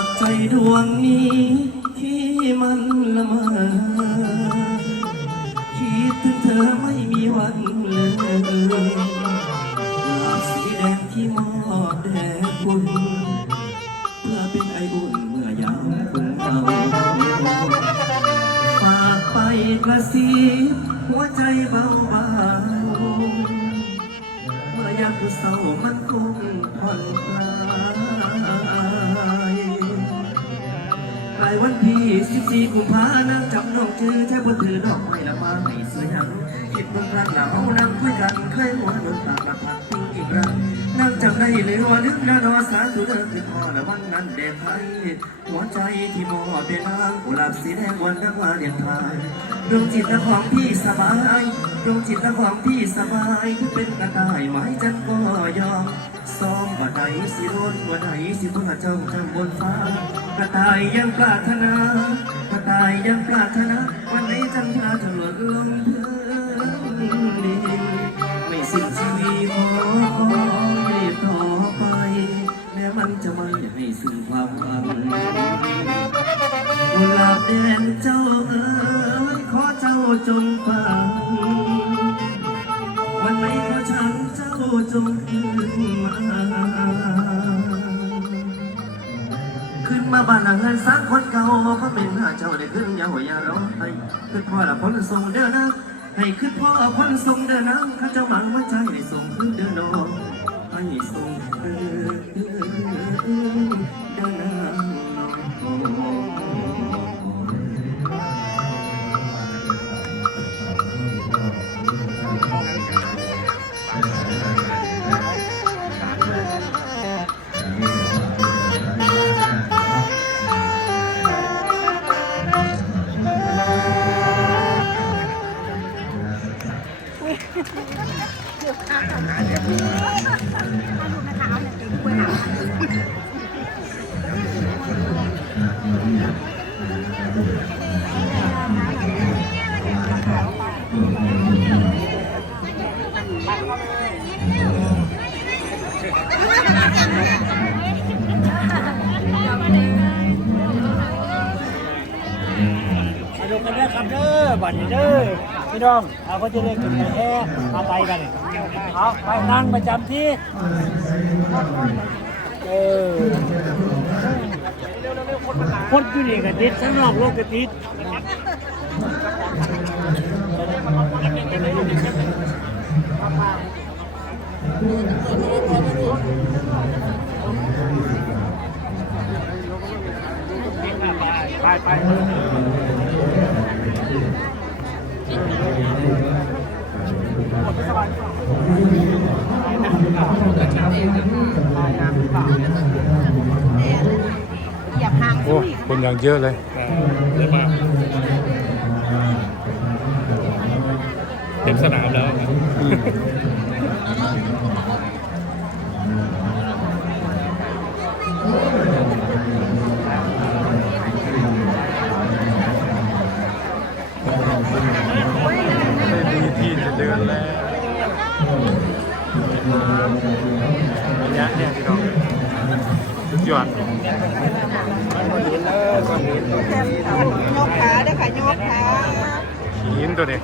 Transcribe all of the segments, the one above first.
อดใจดวงนี้ที่มันละเมอคิดถึงเธอไม่มีวันเลยลาสีแดงที่มอบแด่คุณเพื่อเป็นไออุ่นเมื่อยามคุณเก่าฝากไปกระซิบหัวใจเบาเบาเมื่อยามผู้เศร้ามันคงผ่อนคลาย ปลายวันที่14กุมภานั่งจับน้องจือแทบบนถือดอกไม้ละมาให้สวยงามคิดบนรักหนาวนั่งคุยกันเคยหัวน้ำตาละพักทิ้งอีกรั้งนั่งจำได้เลยว่าลืมนาดอสาธุเดิมที่พ่อและวันนั้นเด็กไทยหัวใจที่มอเป็นนางกุหลาบสีแดงวันนักว่าเรียนไทยดวงจิตและของพี่สบายดวงจิตและของพี่สบายที่เป็นกระต่ายไม้จันก็ยอม ซ้อมว่าไหนสิโดนว่าไหนสิเพื่อเจ้าจำบนฟ้ากระต่ายยังปรารถนากระต่ายยังปรารถนาวันไหนจันทราจะหล่นลงพื้นดินไม่สิ้นชีวิตขอคอยต่อไปแม้มันจะไม่ให้สิ้นความหวังกุหลาบแดงเจ้าเอ๋ยขอเจ้าจงฟังวันไหนขอฉันเจ้าจง บ้านหลังเงินสักคนเก่าเพราะเป็นหน้าเจ้าได้ขึ้นอยาหัวยาร้องให้ขึ้นพ่อละคนทรงเด้อนะให้ขึ้นพ่อพ้นทรงเด้อนะข้าเจ้าหมังมาใจได้ทรงขึ้นเด้อน้องให้ทรงเด้อเด้อเด้อ ดูกันเด้อครับเด้อบัดนี้เด้อพี่น้องเอาก็จะได้กินแค่มาไปกันเอาไปนั่งประจำที่เออ คนอยู่นี่กันติดข้างนอกโลกกันติดไปไป อ้คนอย่างเยอะเลยเต็มสนามแล้วครับไม่มีที่จะเดินแล้วระยะเนี่ยพี่น้อง สุดยอดยกขาได้ค่ะยกขาหินตัวนี้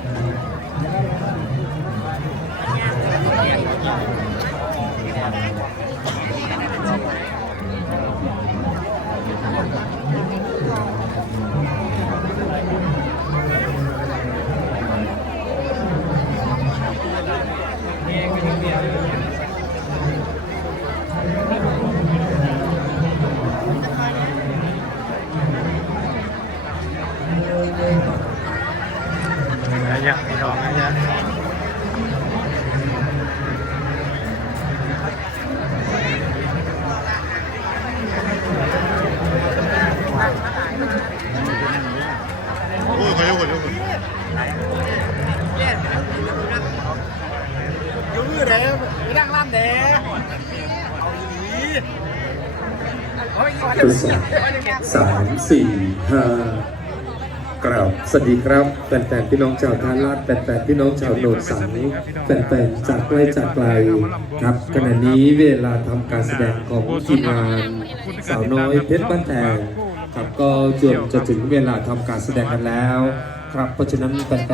ระยะพี่น้องระยะโอ้ยขอโทษขอโทษอยู่มือไหนไปนั่งร้านไหนทดสอบสามสี่ห้า กราบสวัสดีครับแฟนๆพี่น้องชาวทาลาดแฟนๆพี่น้องชาวโนนสังแฟนๆจากใกล้จากไกลครับขณะนี้เวลาทำการแสดงของทีมงานสาวน้อยเพชรบ้านแตงครับก็จนจะถึงเวลาทำการแสดงกันแล้ว ครับเพราะฉะนั้นแฟนๆ